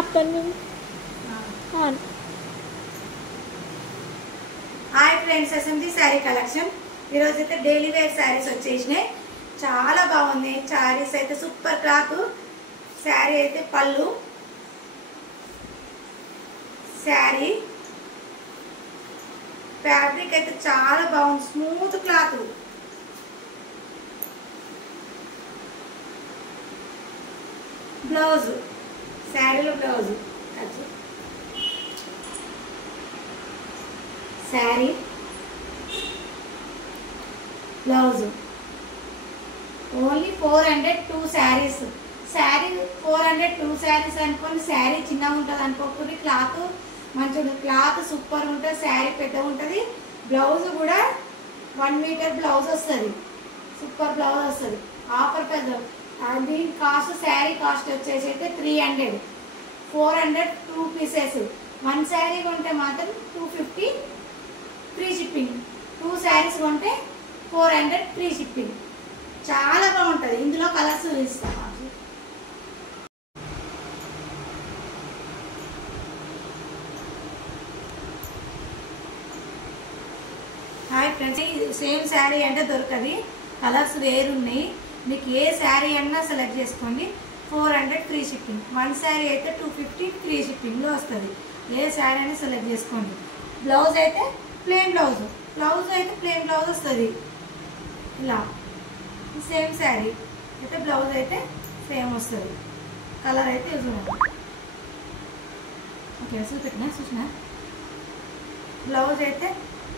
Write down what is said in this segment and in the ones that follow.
afternoon on. Hi friends, SMG sari collection. ఈరోజు అయితే daily wear saris వచ్చేసినాయి. చాలా బాగుంది. శారీస్ అయితే సూపర్ క్లాత్. శారీ అయితే పళ్ళు, శారీ ఫ్యాబ్రిక్ అయితే చాలా బాగుంది. Smooth cloth. బ్లౌజ్, శారీలో blouse, sari blouse. Only 402 saris. Sari 402 saris అనుకోండి. శారీ చిన్నగా ఉంటుంది అనుకోకుండా క్లాత్ మంచిగా, క్లాత్ సూపర్ ఉంటుంది. శారీ పెద్దగా ఉంటుంది. బ్లౌజ్ కూడా 1 మీటర్ బ్లౌజ్ వస్తుంది. సూపర్ బ్లౌజ్ వస్తుంది. ఆఫర్ పెద్ద. దీని కాస్ట్, శారీ కాస్ట్ వచ్చేసి అయితే 300. 402 పీసెస్. 1 శారీ కొంటే మాత్రం 250 ఫ్రీ షిప్పింగ్. 2 శారీస్ కొంటే 400 ఫ్రీ షిప్పింగ్. చాలా బాగుంటుంది. ఇందులో కలర్స్ ఇస్తాను. హాయ్ ఫ్రెండ్స్, సేమ్ శారీ అంటే దొరకది. కలర్స్ వేరున్నాయి. మీకు ఏ శారీ అన్నా సెలెక్ట్ చేసుకోండి. 400 ఫ్రీ షిప్పింగ్. 1 శారీ అయితే 250 ఫ్రీ షిప్పింగ్లో వస్తుంది. ఏ శారీ అయినా సెలెక్ట్ చేసుకోండి. బ్లౌజ్ అయితే ప్లెయిన్ బ్లౌజ్. బ్లౌజ్ అయితే ప్లెయిన్ బ్లౌజ్ వస్తుంది. ఇలా సేమ్ శారీ అయితే బ్లౌజ్ అయితే సేమ్ వస్తుంది. కలర్ అయితే చూడండి. ఓకే, చూసినా బ్లౌజ్ అయితే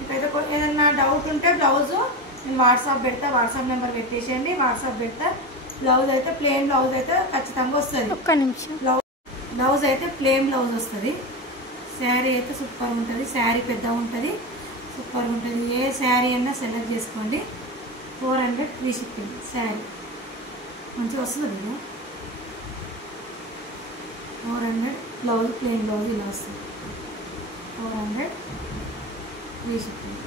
ఇకైతే ఏదన్నా డౌట్ ఉంటే బ్లౌజు నేను వాట్సాప్ పెడతా. వాట్సాప్ నెంబర్ పెట్టేసేయండి. వాట్సాప్ పెడతా. బ్లౌజ్ అయితే ప్లెయిన్ బ్లౌజ్ అయితే ఖచ్చితంగా వస్తుంది. ఒక్క నిమిషం. బ్లౌజ్ అయితే ప్లెయిన్ బ్లౌజ్ వస్తుంది. శారీ అయితే సూపర్ ఉంటుంది. శారీ పెద్దగా ఉంటుంది. సూపర్ ఉంటుంది. ఏ శారీ అయినా సెలెక్ట్ చేసుకోండి. 400 ఫ్రీ షిప్పింగ్. శారీ మంచిగా వస్తుంది కదా. 400 బ్లౌజ్, ప్లెయిన్ బ్లౌజ్ ఇలా వస్తుంది. 400 ఫ్రీ షిప్పింగ్.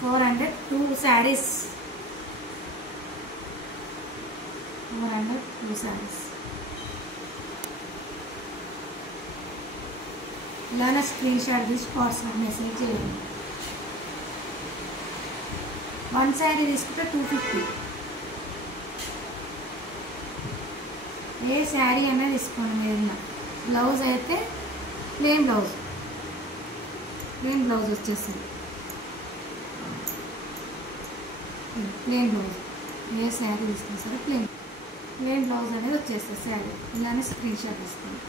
402 శారీస్. 402 శారీస్. ఇలానే స్క్రీన్ షాట్ తీసి వాట్సాప్ మెసేజ్ చేయండి. 1 శారీ తీసుకుంటే 250. ఏ శారీ అయినా తీసుకోండి. ఏదన్నా బ్లౌజ్ అయితే ప్లెయిన్ బ్లౌజ్. ప్లెయిన్ బ్లౌజ్ వచ్చేస్తుంది. Plain blouse. ఏ శారీ తీసుకున్నా సరే ప్లెయిన్ బ్లౌజ్ అనేది వచ్చేస్తుంది. శారీ ఇలానే స్క్రీన్ షాట్ తీసుకోండి.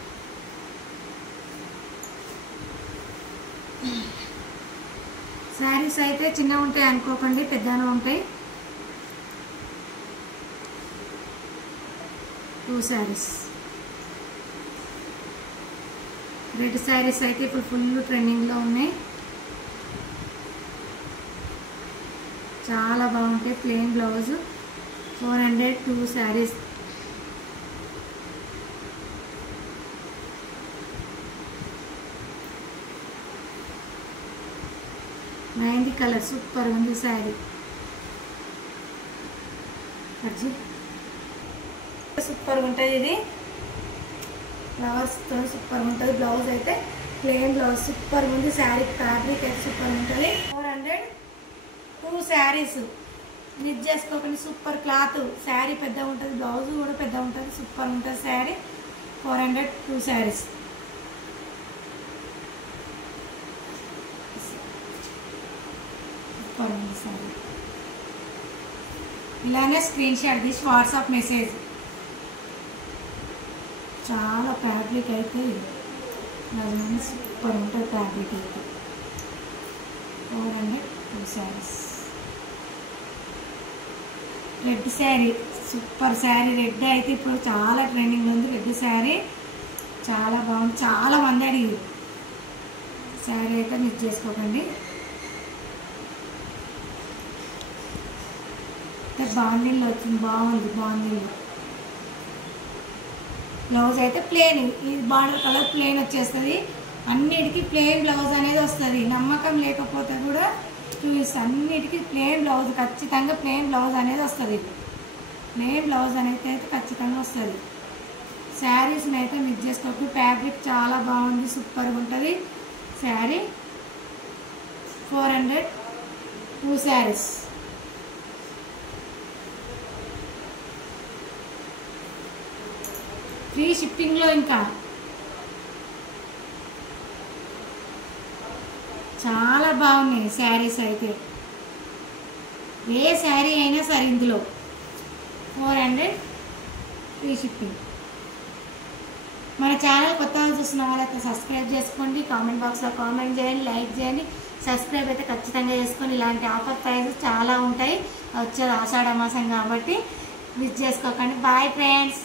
శారీస్ అయితే చిన్నగా ఉంటాయి అనుకోకండి, పెద్దగా ఉంటాయి. 2 శారీస్. రెడ్ శారీస్ అయితే ఇప్పుడు ఫుల్ ట్రెండింగ్లో ఉన్నాయి. చాలా బాగుంటాయి. Plain blouse. 402 saris. Mehendi colour super ఉంది. శారీ సూపర్ ఉంటుంది. ఇది ఫ్లవర్స్తో సూపర్ ఉంటుంది. బ్లౌజ్ అయితే ప్లెయిన్ బ్లౌజ్ సూపర్ ఉంది. శారీ ఫ్యాబ్రిక్ అయితే సూపర్ ఉంటుంది. 402 శారీస్. మిస్ చేసుకోకండి. Super cloth. శారీ పెద్ద ఉంటుంది. బ్లౌజ్ కూడా పెద్ద ఉంటుంది. సూపర్ ఉంటుంది శారీ. 402 శారీస్. సూపర్ ఉంది శారీ. ఇలానే స్క్రీన్ షాట్ తీసి వాట్సాప్ మెసేజ్. చాలా ఫ్యాబ్రిక్ అయితే సూపర్ ఉంటుంది. ఫ్యాబ్రిక్ అయితే 402 saris. Red sari super sari. Red అయితే ఇప్పుడు చాలా ట్రెండింగ్ ఉంది. రెడ్ శారీ చాలా బాగుంది. చాలా మంది అడిగారు. శారీ అయితే మిస్ చేసుకోకండి. బాండిల్లో వచ్చింది. బాగుంది బాండిల్లో. బ్లౌజ్ అయితే ప్లెయిన్. ఈ బార్డర్ కలర్ ప్లెయిన్ వచ్చేస్తుంది. అన్నిటికీ ప్లెయిన్ బ్లౌజ్ అనేది వస్తుంది. నమ్మకం లేకపోతే కూడా చూపిస్తాను. అన్నిటికీ ప్లెయిన్ బ్లౌజ్, ఖచ్చితంగా ప్లెయిన్ బ్లౌజ్ అనేది వస్తుంది. ప్లెయిన్ బ్లౌజ్ అనేది అయితే ఖచ్చితంగా వస్తుంది. ఫ్యాబ్రిక్ చాలా బాగుంది, సూపర్గా ఉంటుంది శారీ. 400 2 శారీస్. ఫ్రీ షిప్పింగ్లో ఇంకా చాలా బాగున్నాయి శారీస్ అయితే. ఏ శారీ అయినా సరే ఇందులో 400 ఫ్రీ షిప్పింగ్. మన ఛానల్ కొత్తగా చూస్తున్న వాళ్ళైతే సబ్స్క్రైబ్ చేసుకోండి, కామెంట్ బాక్స్లో కామెంట్ చేయండి, లైక్ చేయండి, సబ్స్క్రైబ్ అయితే ఖచ్చితంగా చేసుకొని. ఇలాంటి ఆఫర్ ప్రైజెస్ చాలా ఉంటాయి, వచ్చేది ఆషాఢ మాసం కాబట్టి మిస్ చేసుకోకండి. Bye friends.